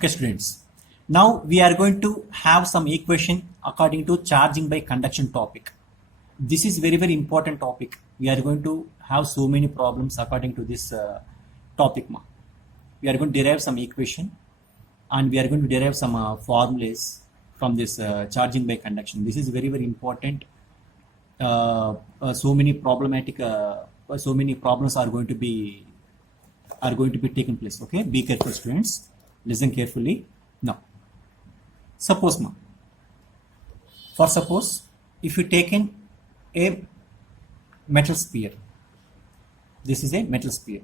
Okay, students. Now we are going to have some equation according to charging by conduction topic. This is very important topic. We are going to have so many problems according to this topic. We are going to derive some equation and we are going to derive some formulas from this charging by conduction. This is very important. So many problems are going to be taken place. Okay, be careful, students. Listen carefully. Now, suppose if you taken a metal sphere, this is a metal sphere,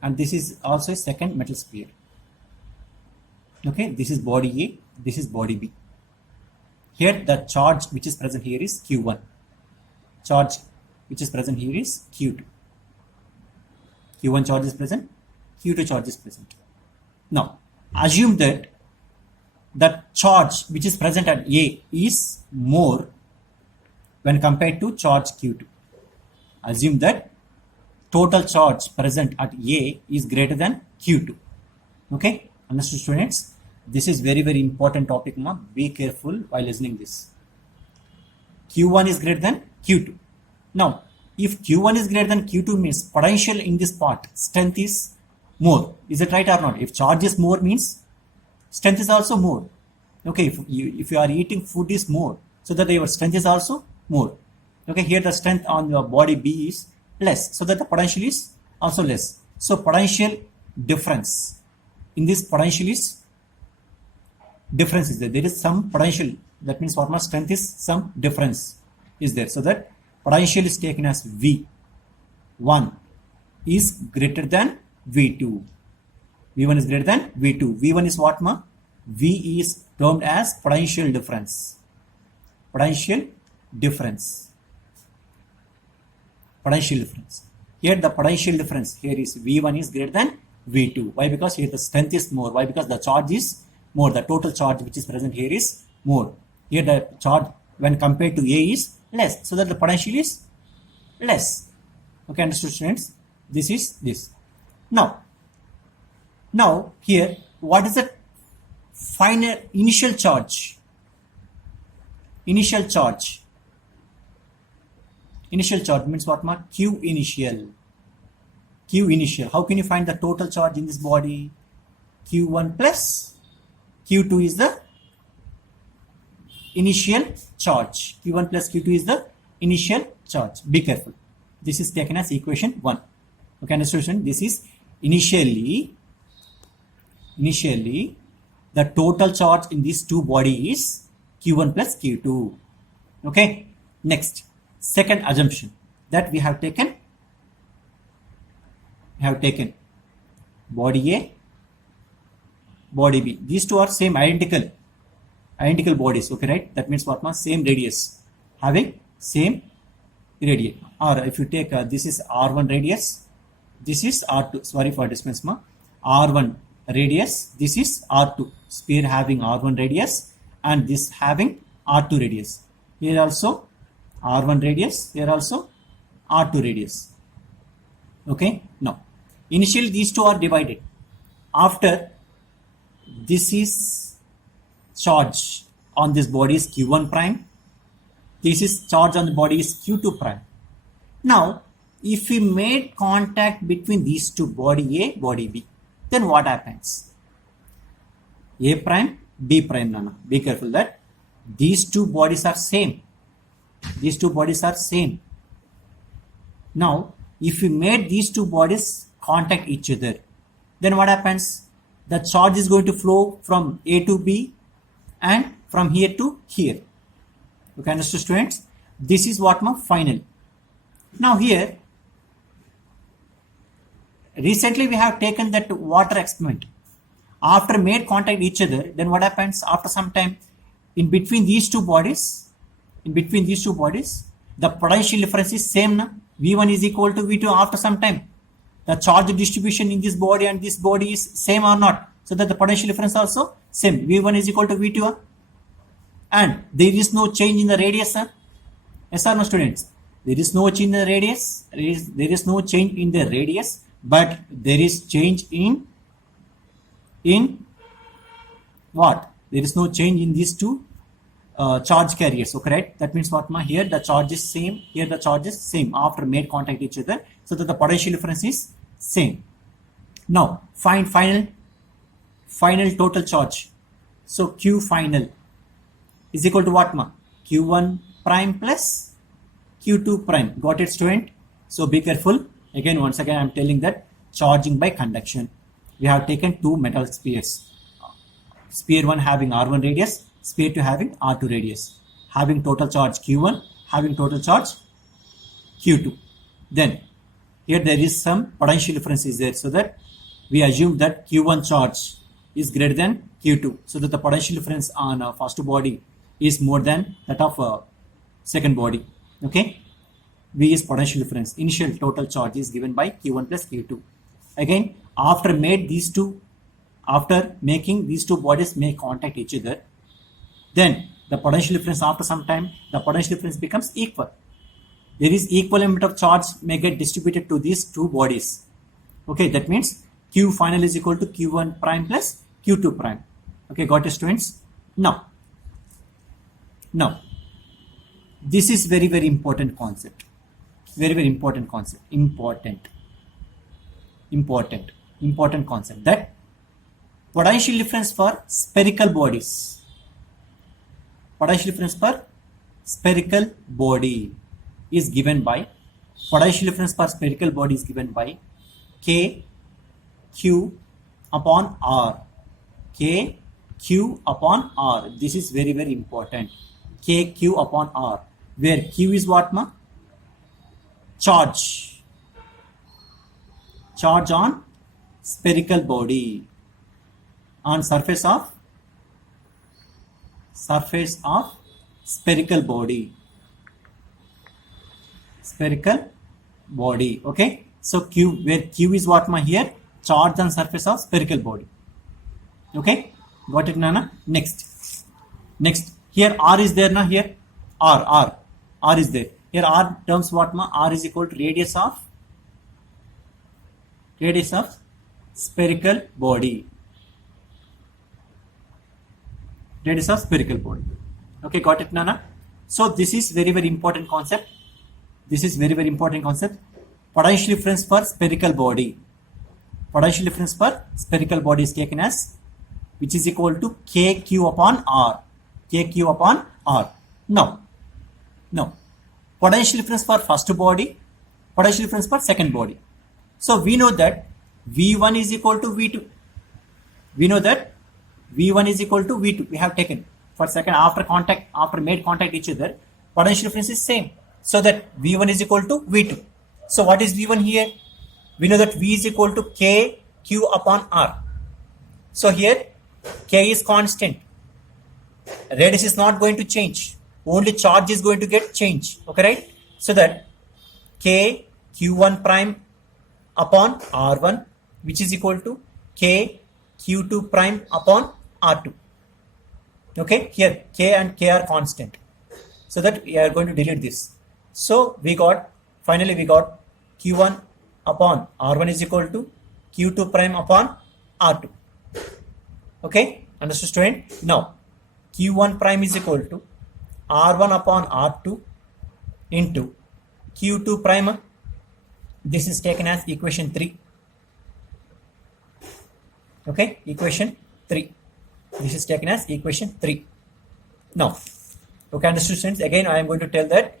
and this is also a second metal sphere. Okay, this is body A, this is body B. Here the charge which is present here is Q1. Charge which is present here is Q2. Q1 charge is present, Q2 charge is present. Now, assume that the charge which is present at A is more when compared to charge Q2. Assume that total charge present at A is greater than Q2. Okay, understood, students? This is very important topic. Be careful while listening this. Q1 is greater than Q2. Now, if Q1 is greater than Q2 means potential in this part, strength is more. Is it right or not? If charge is more means strength is also more. Okay, if you are eating food is more, so that your strength is also more. Okay, here the strength on your body B is less, so that the potential is also less. So potential difference in this potential is difference is there. There is some potential. That means what my strength is some difference is there. So that potential is taken as V1 is greater than V2. V1 is greater than V2. V1 is what ma? V is termed as potential difference. Potential difference. Potential difference. Here the potential difference here is V1 is greater than V2. Why? Because here the strength is more. Why? Because the charge is more. The total charge which is present here is more. Here the charge when compared to A is less. So that the potential is less. Okay, understood, students? This is this. Now here, what is the final initial charge? Initial charge means what, ma? Q initial. How can you find the total charge in this body? Q1 plus Q2 is the initial charge. Q1 plus Q2 is the initial charge. Be careful. This is taken as equation 1. Okay, understood? This is initially the total charge in these two bodies is Q1 plus Q2. Okay, next, second assumption that we have taken body A, body B. These two are same identical bodies. Okay, right? That means what? Same radius, having same radius. Or if you take this is R1 radius, this is R2. Sorry for distance, R1 radius, this is R2. Sphere having R1 radius and this having R2 radius. Here also R1 radius, here also R2 radius. Okay, now initially these two are divided. After this is charge on this body is Q1 prime. This is charge on the body is Q2 prime. Now, if we made contact between these two, body A, body B, then what happens? A prime, B prime, Nana. Be careful that these two bodies are same. These two bodies are same. Now, if we made these two bodies contact each other, then what happens? The charge is going to flow from A to B and from here to here. Okay, understood, students? This is what my final. Now here, recently we have taken that water experiment. After made contact each other, then what happens? After some time, in between these two bodies, the potential difference is same. Na? V1 is equal to V2 after some time. The charge distribution in this body and this body is same or not. So that the potential difference also same. V1 is equal to V2. And there is no change in the radius. Yes or no, students? There is no change in the radius. There is no change in the radius, but there is change in what? There is no change in these two charge carriers. Okay, right? That means what, ma? Here the charge is same, here the charge is same after made contact each other, so that the potential difference is same. Now find final total charge. So Q final is equal to what, ma? Q1 prime plus Q2 prime. Got it, student? So be careful. Again, once again, I am telling that charging by conduction. We have taken two metal spheres. Sphere 1 having R1 radius, sphere 2 having R2 radius. Having total charge Q1, having total charge Q2. Then here there is some potential difference is there, so that we assume that Q1 charge is greater than Q2, so that the potential difference on first body is more than that of second body. Okay, V is potential difference. Initial total charge is given by Q1 plus Q2. Again, after making these two bodies make contact each other, then the potential difference after some time, the potential difference becomes equal. There is equal amount of charge may get distributed to these two bodies. Okay, that means Q final is equal to Q1 prime plus Q2 prime. Okay, got it, students? Now, this is very, very important concept. Very, very important concept. Important concept, that potential difference for spherical bodies. Potential difference for spherical body is given by, potential difference for spherical body is given by K Q upon R. K Q upon R. This is very, very important. K Q upon R, where Q is what, ma? Charge on spherical body, on surface of spherical body. Okay, so Q, where Q is what, ma? Here charge on surface of spherical body. Okay, got it, Nana? Next, here R is there, na? Here R is there. Here R terms what, ma? R is equal to radius of spherical body. Okay, got it, Nana? So this is very, very important concept. Potential difference for spherical body. Potential difference for spherical body is taken as, which is equal to KQ upon R. Now, potential difference for first body, potential difference for second body. So we know that V1 is equal to V2. We have taken for second after made contact each other, potential difference is same. So that V1 is equal to V2. So what is V1 here? We know that V is equal to KQ upon R. So here K is constant. Radius is not going to change. Only charge is going to get changed. Okay, right? So that K Q1 prime upon R1, which is equal to K Q2 prime upon R2. Okay, here K and K are constant. So that we are going to delete this. So finally we got Q1 upon R1 is equal to Q2 prime upon R2. Okay, understood, student? Now Q1 prime is equal to R1 upon R2 into Q2 prime. This is taken as equation 3. Okay, equation 3. This is taken as equation 3. Now, okay, understood, students? Again, I am going to tell that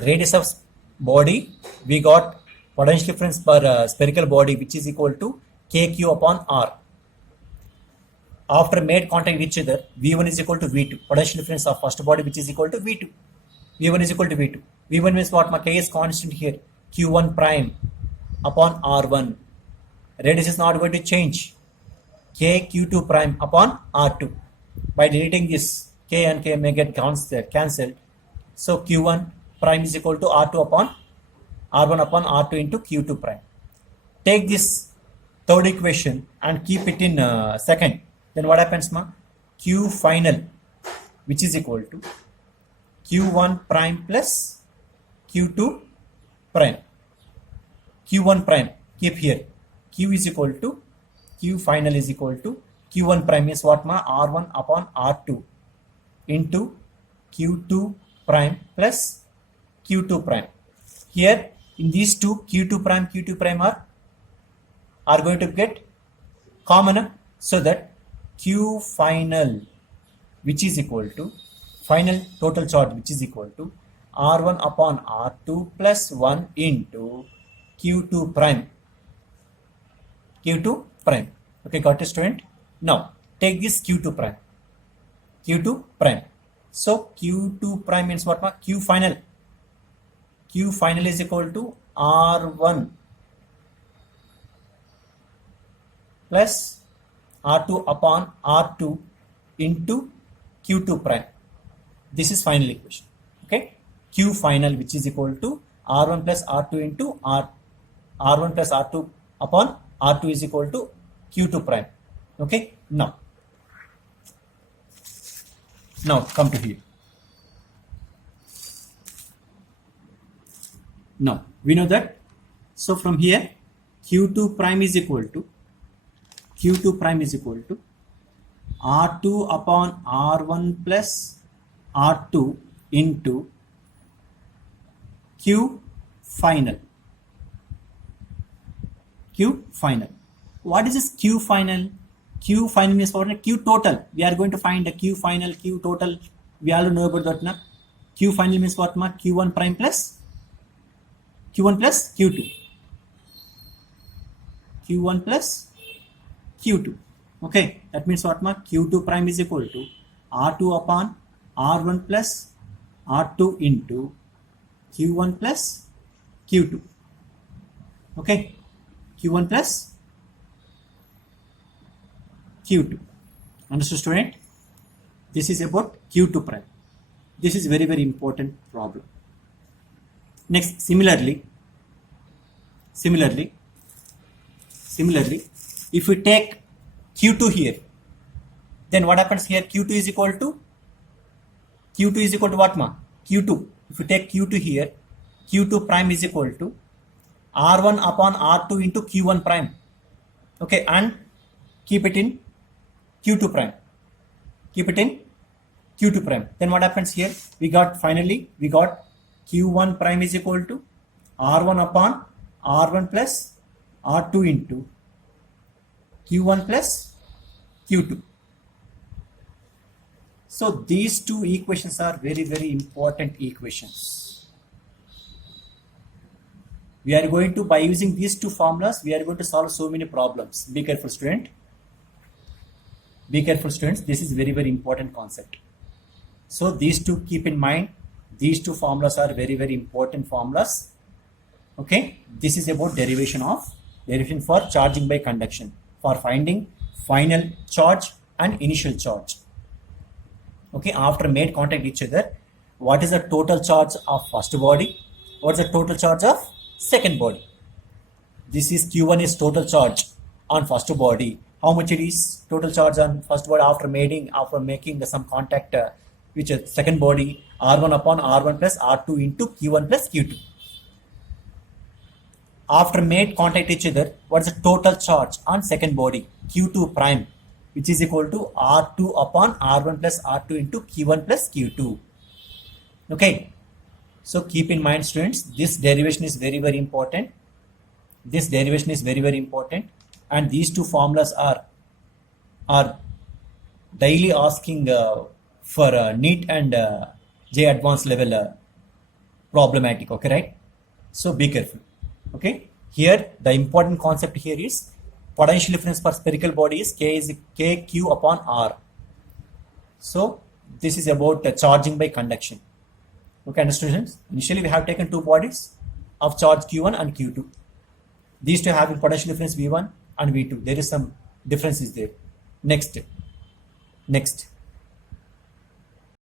radius of body, we got potential difference per spherical body, which is equal to KQ upon R. After made contact with each other, V1 is equal to V2. Potential difference of first body, which is equal to V2. V1 is equal to V2. V1 means what? My K is constant here. Q1 prime upon R1. Radius is not going to change. K Q2 prime upon R2. By deleting this, K and K may get cancelled. So Q1 prime is equal to R1 upon R2 into Q2 prime. Take this third equation and keep it in second. Then what happens, ma? Q final, which is equal to Q1 prime plus Q2 prime. Q1 prime, keep here. Q is equal to, Q final is equal to Q1 prime is what ma? R1 upon R2 into Q2 prime plus Q2 prime. Here in these two, Q2 prime are going to get common, so that Q final, which is equal to final total charge, which is equal to R1 upon R2 plus 1 into Q2 prime. Q2 prime. Okay, got it, student? Now take this Q2 prime. Q2 prime. So Q2 prime means what ma? Q final. Q final is equal to R1 plus R2 upon R2 into Q2 prime. This is final equation. Okay. Q final, which is equal to R1 plus R2 into R1 plus R2 upon R2 is equal to Q2 prime. Okay. Now come to here. Now we know that. So from here, Q2 prime is equal to R2 upon R1 plus R2 into Q final. Q final. What is this Q final? Q final is for Q total. We are going to find the Q final, Q total. We all know about that now. Q final means what ma? Q1 prime plus Q1 plus Q2. Q1 plus Q2. Okay, that means what ma? Q2 prime is equal to R2 upon R1 plus R2 into Q1 plus Q2. Okay, Q1 plus Q2. Understood, student? This is about Q2 prime. This is very, very important problem. Next, similarly, if we take Q2 here, then what happens here? Q2 is equal to what ma? Q2. If you take Q2 here, Q2 prime is equal to R1 upon R2 into Q1 prime. Okay, and keep it in Q2 prime. Keep it in Q2 prime. Then what happens here? We got Q1 prime is equal to R1 upon R1 plus R2 into Q1 plus Q2. So these two equations are very, very important equations. We are going to, by using these two formulas, we are going to solve so many problems. Be careful, student. Be careful, students. This is very, very important concept. So these two, keep in mind, these two formulas are very, very important formulas. Okay. This is about derivation for charging by conduction, for finding final charge and initial charge. Okay, after made contact each other, what is the total charge of first body? What is the total charge of second body? This is Q1 is total charge on first body. How much it is total charge on first body after making some contact which is second body? R1 upon R1 plus R2 into Q1 plus Q2. After made contact each other, what is the total charge on second body? Q2 prime, which is equal to R2 upon R1 plus R2 into Q1 plus Q2. Okay. So keep in mind, students, this derivation is very, very important. This derivation is very, very important. And these two formulas are daily asking for NEET and J advanced level problematic. Okay, right? So be careful. Okay. Here, the important concept here is potential difference for spherical body is KQ upon R. So this is about charging by conduction. Okay, understood, students? Initially we have taken two bodies of charge Q1 and Q2. These two having potential difference V1 and V2. There is some difference is there. Next.